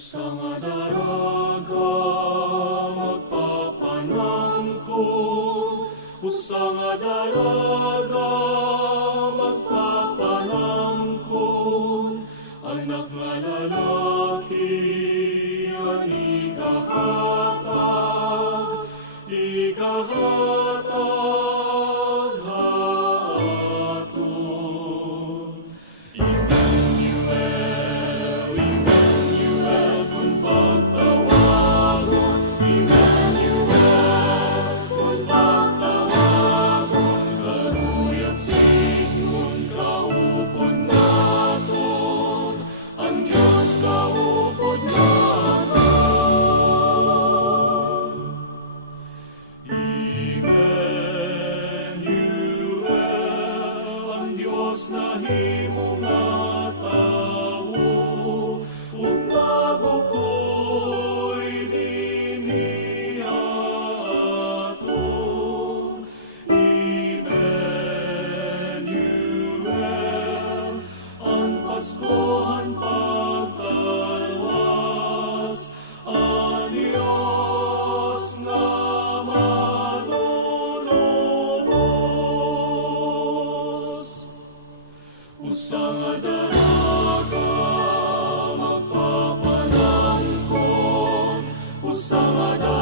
Usa nga daraga magpapanangkon, usa nga daraga magpapanangkon, anak nga lalaki ang ikahatag haton. Emmanuel, Emmanuel, kung pagtawagon, Emmanuel, kung pagtawagon, kaluya't sigon kaupod naton, ang Diyos kaupod naton. Emmanuel, ang Diyos na himong nga tawo, ug nagukoy dinhi aton. Emmanuel, ang Paskohan pagtalwas, ang Diyos nga manunubos. Usa nga daraga magpapanangkon, usa nga daraga